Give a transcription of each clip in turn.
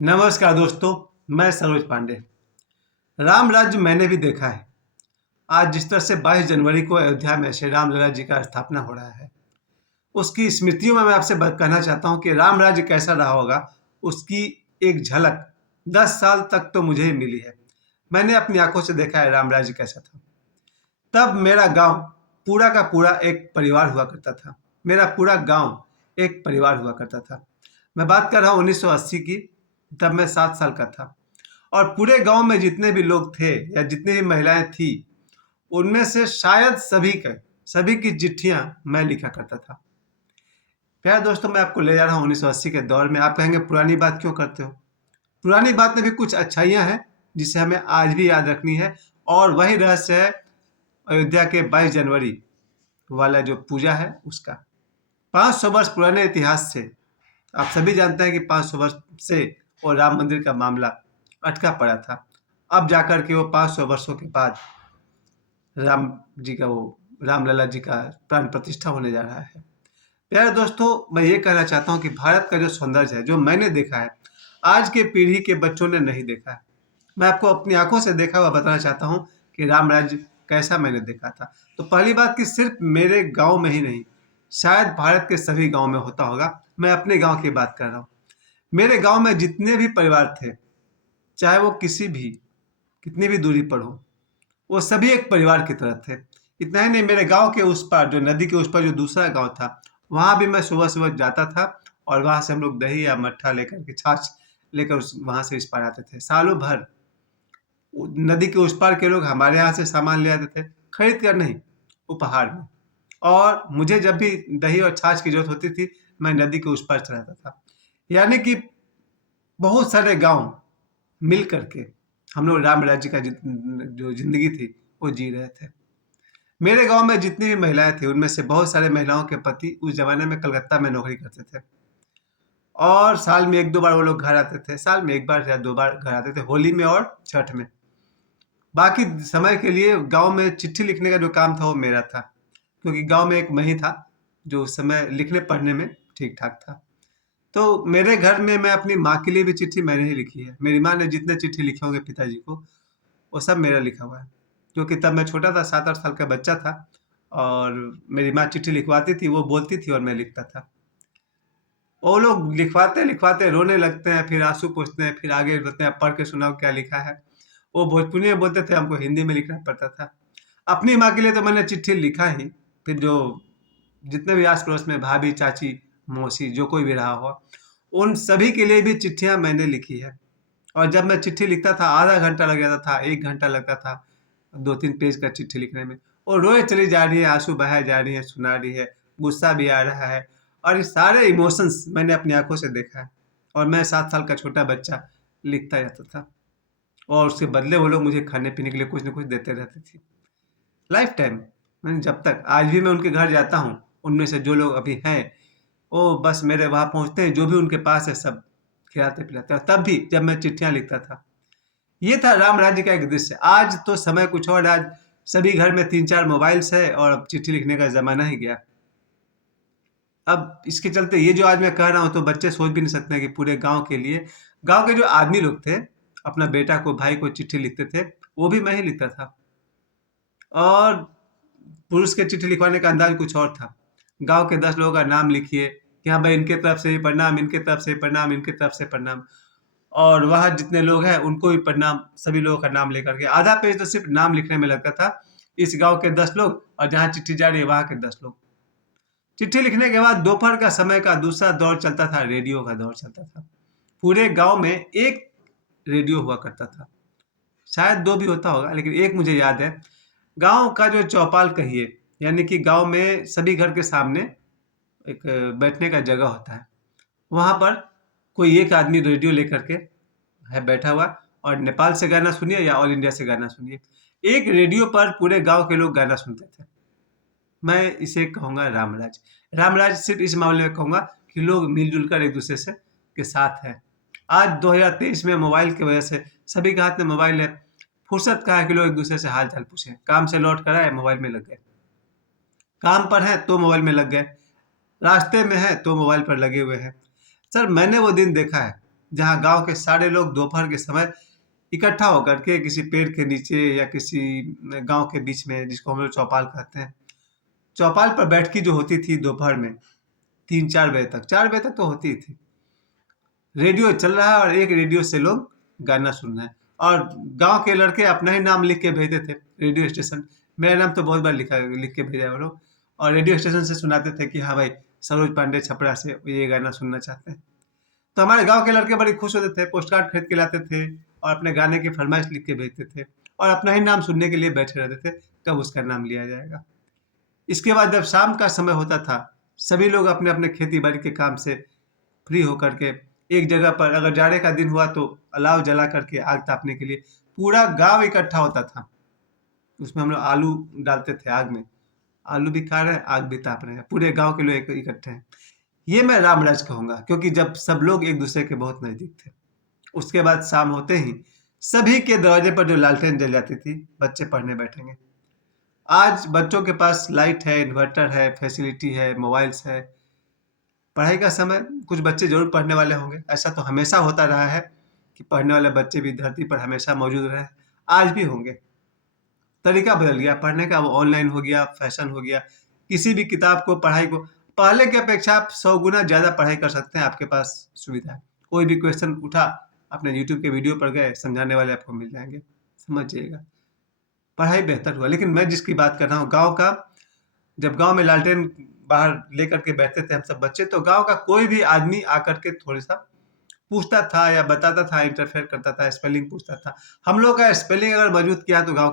नमस्कार दोस्तों, मैं सरोज पांडे। राम राज्य मैंने भी देखा है। आज जिस तरह से 22 जनवरी को अयोध्या में श्री राम लला जी का स्थापना हो रहा है, उसकी स्मृतियों में मैं आपसे कहना चाहता हूँ कि राम राज्य कैसा रहा होगा, उसकी एक झलक 10 साल तक तो मुझे ही मिली है। मैंने अपनी आंखों से देखा है राम राज्य कैसा था। तब मेरा गांव पूरा का पूरा एक परिवार हुआ करता था। मेरा पूरा गांव एक परिवार हुआ करता था। मैं बात कर रहा हूँ 1980 की। तब मैं 7 साल का था और पूरे गांव में जितने भी लोग थे या जितनी भी महिलाएं थी, उनमें से शायद सभी की चिट्ठियां मैं लिखा करता था। प्यारे दोस्तों, मैं आपको ले जा रहा हूँ 1980 के दौर में। आप कहेंगे पुरानी बात क्यों करते हो? पुरानी बात में भी कुछ अच्छाइयाँ हैं जिसे हमें आज भी याद रखनी है, और वही रहस्य है अयोध्या के 22 जनवरी वाला जो पूजा है उसका। 500 वर्ष पुराने इतिहास से आप सभी जानते हैं कि 500 वर्ष से वो राम मंदिर का मामला अटका पड़ा था। अब जाकर के वो 500 वर्षों के बाद राम जी का वो रामलला जी का प्राण प्रतिष्ठा होने जा रहा है। प्यारे दोस्तों, मैं ये कहना चाहता हूँ कि भारत का जो सौंदर्य है, जो मैंने देखा है, आज के पीढ़ी के बच्चों ने नहीं देखा है। मैं आपको अपनी आंखों से देखा हुआ बताना चाहता हूँ कि राम राज्य कैसा मैंने देखा था। तो पहली बात कि सिर्फ मेरे गांव में ही नहीं, शायद भारत के सभी गांव में होता होगा। मैं अपने गांव की बात कर रहा हूँ। मेरे गांव में जितने भी परिवार थे, चाहे वो कितनी भी दूरी पर हो, वो सभी एक परिवार की तरह थे। इतना ही नहीं, मेरे गांव के उस पार, जो नदी के उस पार जो दूसरा गांव था, वहां भी मैं सुबह सुबह जाता था और वहां से हम लोग दही या मट्ठा लेकर के, छाछ लेकर उस वहां से इस पार आते थे। सालों भर नदी के उस पार के लोग हमारे यहाँ से सामान ले आते थे, खरीद कर नहीं, उपहार में। और मुझे जब भी दही और छाछ की जरूरत होती थी, मैं नदी के उस पार चलाता था। यानी कि बहुत सारे गांव मिल करके हम लोग राम राज्य का जो जिंदगी थी वो जी रहे थे। मेरे गांव में जितनी भी महिलाएं थी, उनमें से बहुत सारे महिलाओं के पति उस जमाने में कलकत्ता में नौकरी करते थे, और साल में एक दो बार वो लोग घर आते थे। साल में एक बार या दो बार घर आते थे, होली में और छठ में। बाकी समय के लिए गांव में चिट्ठी लिखने का जो काम था वो मेरा था, क्योंकि गांव में एक मैं ही था जो उस समय लिखने पढ़ने में ठीक ठाक था। तो मेरे घर में मैं अपनी माँ के लिए भी चिट्ठी मैंने ही लिखी है। मेरी माँ ने जितने चिट्ठी लिखे होंगे पिताजी को, वो सब मेरा लिखा हुआ है। क्योंकि तब मैं छोटा था, 7-8 साल का बच्चा था, और मेरी माँ चिट्ठी लिखवाती थी, वो बोलती थी और मैं लिखता था। वो लोग लिखवाते लिखवाते रोने लगते हैं, फिर आंसू पोंछते हैं, फिर आगे बोलते हैं पढ़ के सुनाओ क्या लिखा है। वो भोजपुरी में बोलते थे, हमको हिंदी में लिखना पड़ता था। अपनी माँ के लिए तो मैंने चिट्ठी लिखा ही, फिर जो जितने भी आस पड़ोस में भाभी, चाची, मौसी, जो कोई भी रहा हो, उन सभी के लिए भी चिट्ठियां मैंने लिखी है। और जब मैं चिट्ठी लिखता था, आधा घंटा लग जाता था, 1 घंटा लगता था 2-3 पेज का चिट्ठी लिखने में। और रोए चली जा रही है, आंसू बहाए जा रही है, सुना रही है, गुस्सा भी आ रहा है, और ये सारे इमोशंस मैंने अपनी आंखों से देखा है। और मैं 7 साल का छोटा बच्चा लिखता रहता था, और उसके बदले वो लोग मुझे खाने पीने के लिए कुछ न कुछ देते रहते थे। लाइफ टाइम, मैंने जब तक आज भी मैं उनके घर जाता हूँ, उनमें से जो लोग अभी हैं, वो बस मेरे वहाँ पहुँचते हैं, जो भी उनके पास है सब खिलाते पिलाते हैं। तब भी जब मैं चिट्ठियाँ लिखता था, ये था राम राज्य का एक दृश्य। आज तो समय कुछ और है। आज सभी घर में 3-4 मोबाइल्स है, और अब चिट्ठी लिखने का जमाना ही गया। अब इसके चलते ये जो आज मैं कह रहा हूँ, तो बच्चे सोच भी नहीं सकते हैं कि पूरे गांव के लिए, गांव के जो आदमी लोग थे, अपना बेटा को, भाई को चिट्ठी लिखते थे, वो भी मैं ही लिखता था। और पुरुष के चिट्ठी लिखवाने का अंदाज कुछ और था। गांव के 10 लोगों का नाम लिखिए कि हाँ भाई, इनके तरफ से ही प्रणाम, इनके तरफ से प्रणाम, इनके तरफ से प्रणाम। और वहाँ जितने लोग हैं उनको भी प्रणाम, सभी लोगों का नाम लेकर के। आधा पेज तो सिर्फ नाम लिखने में लगता था, इस गांव के 10 लोग, और जहाँ चिट्ठी जा रही है वहाँ के 10 लोग। चिट्ठी लिखने के बाद दोपहर का समय का दूसरा दौर चलता था, रेडियो का दौर चलता था। पूरे गांव में एक रेडियो हुआ करता था, शायद दो भी होता होगा, लेकिन एक मुझे याद है। गांव का जो चौपाल कहिए, यानी कि गांव में सभी घर के सामने एक बैठने का जगह होता है, वहां पर कोई एक आदमी रेडियो लेकर के है बैठा हुआ, और नेपाल से गाना सुनिए या ऑल इंडिया से गाना सुनिए, एक रेडियो पर पूरे गांव के लोग गाना सुनते थे। मैं इसे कहूंगा रामराज। रामराज सिर्फ इस मामले में कहूंगा कि लोग मिलजुल कर एक दूसरे से के साथ हैं। आज 2023 में मोबाइल की वजह से सभी के हाथ में मोबाइल है। फुर्सत कहाँ है कि लोग एक दूसरे से हाल चाल पूछें? काम से लौट कर आए, मोबाइल में लग गए। काम पर है तो मोबाइल में लग गए, रास्ते में है तो मोबाइल पर लगे हुए हैं। सर, मैंने वो दिन देखा है जहाँ गांव के सारे लोग दोपहर के समय इकट्ठा होकर के किसी पेड़ के नीचे या किसी गांव के बीच में, जिसको हम लोग चौपाल कहते हैं, चौपाल पर बैठकी जो होती थी दोपहर में 3-4 बजे तक, 4 बजे तक तो होती ही थी। रेडियो चल रहा है और एक रेडियो से लोग गाना सुन रहे हैं, और गांव के लड़के अपना ही नाम लिख के भेजते थे रेडियो स्टेशन। मेरा नाम तो बहुत बार लिख के भेजा है वो लोग, और रेडियो स्टेशन से सुनाते थे कि हाँ भाई, सरोज पांडे छपरा से ये गाना सुनना चाहते हैं। तो हमारे गांव के लड़के बड़ी खुश होते थे, पोस्ट कार्ड खरीद के लाते थे और अपने गाने की फरमाइश लिख के भेजते थे, और अपना ही नाम सुनने के लिए बैठे रहते थे कब उसका नाम लिया जाएगा। इसके बाद जब शाम का समय होता था, सभी लोग अपने अपने खेती बाड़ी के काम से फ्री होकर के एक जगह पर, अगर जाड़े का दिन हुआ तो अलाव जला करके आग तापने के लिए पूरा गांव इकट्ठा होता था। उसमें हम लोग आलू डालते थे आग में, आलू भी खा रहे हैं, आग भी ताप रहे हैं, पूरे गांव के लोग इकट्ठे हैं। ये मैं रामराज कहूंगा, क्योंकि जब सब लोग एक दूसरे के बहुत नजदीक थे। उसके बाद शाम होते ही सभी के दरवाजे पर जो लालटेन जल जाती थी, बच्चे पढ़ने बैठेंगे। आज बच्चों के पास लाइट है, इन्वर्टर है, फैसिलिटी है, मोबाइल्स है। पढ़ाई का समय कुछ बच्चे जरूर पढ़ने वाले होंगे, ऐसा तो हमेशा होता रहा है कि पढ़ने वाले बच्चे भी धरती पर हमेशा मौजूद रहे, आज भी होंगे। तरीका बदल गया पढ़ने का, वो ऑनलाइन हो गया, फैशन हो गया। किसी भी किताब को, पढ़ाई को पहले की अपेक्षा आप 100 गुना ज़्यादा पढ़ाई कर सकते हैं, आपके पास सुविधा है। कोई भी क्वेश्चन उठा, अपने यूट्यूब के वीडियो पर गए, समझाने वाले आपको मिल जाएंगे, समझिएगा। पढ़ाई बेहतर हुआ। लेकिन मैं जिसकी बात कर रहा हूँ गाँव का, जब गाँव में लालटेन बाहर लेकर के बैठते थे हम सब बच्चे, तो गाँव का कोई भी आदमी आकर के थोड़ा सा पूछता था या बताता था, इंटरफेयर करता था, स्पेलिंग पूछता था। हम लोग का स्पेलिंग अगर मजबूत किया तो गाँव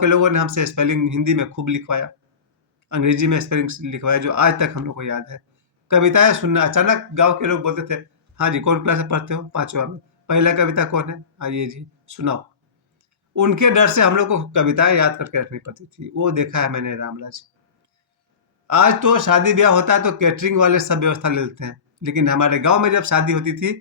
के लोगों ने हमसे स्पेलिंग हिंदी में खूब लिखवाया, अंग्रेजी में स्पेलिंग लिखवाया, जो आज तक हम लोग को याद है। कविताएं सुनना, अचानक गांव के लोग बोलते थे, हाँ जी कौन क्लास में पढ़ते हो? 5वां में। पहला कविता कौन है? आइए जी सुनाओ। उनके डर से हम लोग को कविताएं याद करके रखनी पड़ती थी। वो देखा है मैंने रामराज। आज तो शादी ब्याह होता है तो कैटरिंग वाले सब व्यवस्था ले लेते हैं, लेकिन हमारे गांव में जब शादी होती थी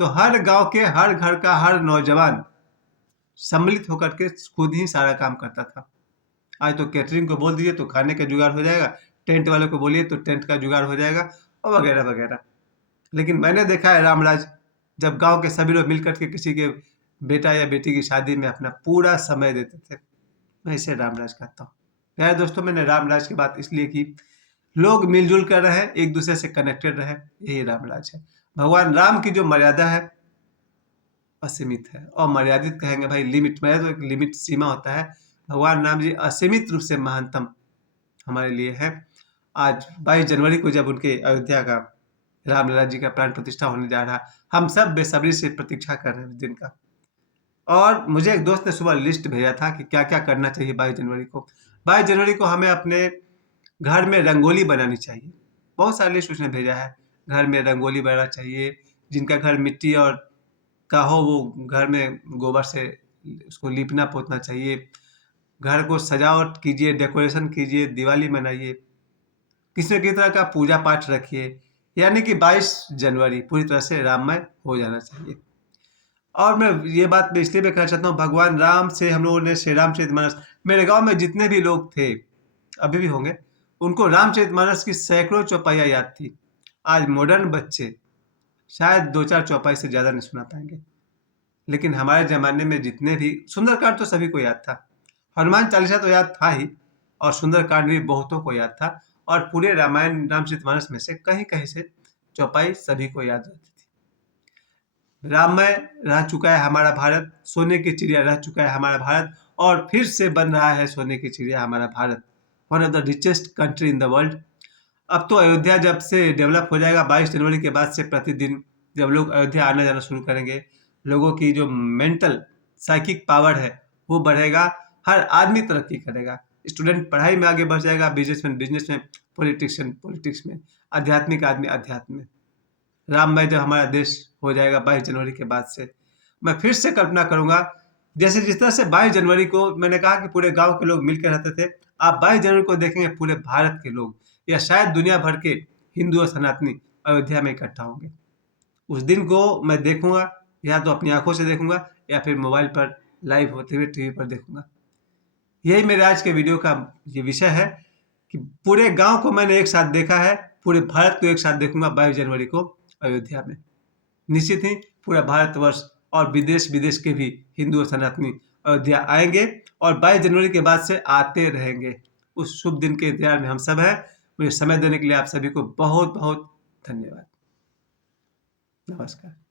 तो हर गांव के हर घर का हर नौजवान सम्मिलित होकर के खुद ही सारा काम करता था। आज तो कैटरिंग को बोल दीजिए तो खाने का जुगाड़ हो जाएगा, टेंट वाले को बोलिए तो टेंट का जुगाड़ हो जाएगा, और वगैरह वगैरह। लेकिन मैंने देखा है रामराज, जब गांव के सभी लोग मिलकर के किसी के बेटा या बेटी की शादी में अपना पूरा समय देते थे, मैं इसे रामराज कहता हूँ। प्यारे दोस्तों, मैंने रामराज की बात इसलिए की, लोग मिलजुल कर रहे, एक दूसरे से कनेक्टेड रहे, यही रामराज है। भगवान राम की जो मर्यादा है असीमित है, और मर्यादित कहेंगे भाई, लिमिट में तो एक लिमिट, सीमा होता है। भगवान राम जी असीमित रूप से महानतम हमारे लिए है। आज 22 जनवरी को जब उनके अयोध्या का रामलला जी का प्राण प्रतिष्ठा होने जा रहा, हम सब बेसब्री से प्रतीक्षा कर रहे हैं उस दिन का। और मुझे एक दोस्त ने सुबह लिस्ट भेजा था कि क्या क्या करना चाहिए 22 जनवरी को। 22 जनवरी को हमें अपने घर में रंगोली बनानी चाहिए। बहुत सारी लिस्ट उसने भेजा है। घर में रंगोली बनाना चाहिए, जिनका घर मिट्टी और का हो वो घर में गोबर से उसको लीपना पोतना चाहिए। घर को सजावट कीजिए, डेकोरेशन कीजिए, दिवाली मनाइए, किसी न किसी तरह का पूजा पाठ रखिए। यानी कि 22 जनवरी पूरी तरह से राममय हो जाना चाहिए। और मैं ये बात मैं इसलिए भी कहना चाहता हूँ, भगवान राम से हम लोगों ने श्री रामचरितमानस, मेरे गांव में जितने भी लोग थे, अभी भी होंगे, उनको रामचरितमानस की सैकड़ों चौपाइयाँ याद थी। आज मॉडर्न बच्चे शायद 2-4 चौपाई से ज़्यादा नहीं सुना पाएंगे, लेकिन हमारे ज़माने में जितने भी, सुंदरकांड तो सभी को याद था, हनुमान चालीसा तो याद था ही, और सुंदरकांड भी बहुतों को याद था, और पूरे रामायण रामचरितमानस में से कहीं कहीं से चौपाई सभी को याद रहती थी। राममय रह चुका है हमारा भारत, सोने की चिड़िया रह चुका है हमारा भारत, और फिर से बन रहा है सोने की चिड़िया हमारा Bharat, one of the richest country in the world. अब तो अयोध्या जब से डेवलप हो जाएगा, 22 जनवरी के बाद से प्रतिदिन जब लोग अयोध्या आना जाना शुरू करेंगे, लोगों की जो मेंटल साइकिक पावर है वो बढ़ेगा, हर आदमी तरक्की करेगा। स्टूडेंट पढ़ाई में आगे बढ़ जाएगा, बिजनेसमैन बिजनेस में, पॉलिटिशियन पॉलिटिक्स में, आध्यात्मिक आदमी अध्यात्म में। राममय जब हमारा देश हो जाएगा 22 जनवरी के बाद से, मैं फिर से कल्पना करूंगा, जैसे जिस तरह से 22 जनवरी को मैंने कहा कि पूरे गांव के लोग मिलकर रहते थे, आप 22 जनवरी को देखेंगे पूरे भारत के लोग या शायद दुनिया भर के हिंदू और सनातनी अयोध्या में इकट्ठा होंगे। उस दिन को मैं देखूंगा, या तो अपनी आंखों से देखूंगा या फिर मोबाइल पर लाइव होते हुए टीवी पर देखूंगा। यही मेरे आज के वीडियो का ये विषय है कि पूरे गांव को मैंने एक साथ देखा है, पूरे भारत को एक साथ देखूंगा 22 जनवरी को अयोध्या में। निश्चित ही पूरा भारतवर्ष और विदेश विदेश के भी हिंदू और सनातनी अयोध्या आएंगे और 22 जनवरी के बाद से आते रहेंगे। उस शुभ दिन के इंतजार में हम सब हैं। मुझे समय देने के लिए आप सभी को बहुत बहुत धन्यवाद। नमस्कार।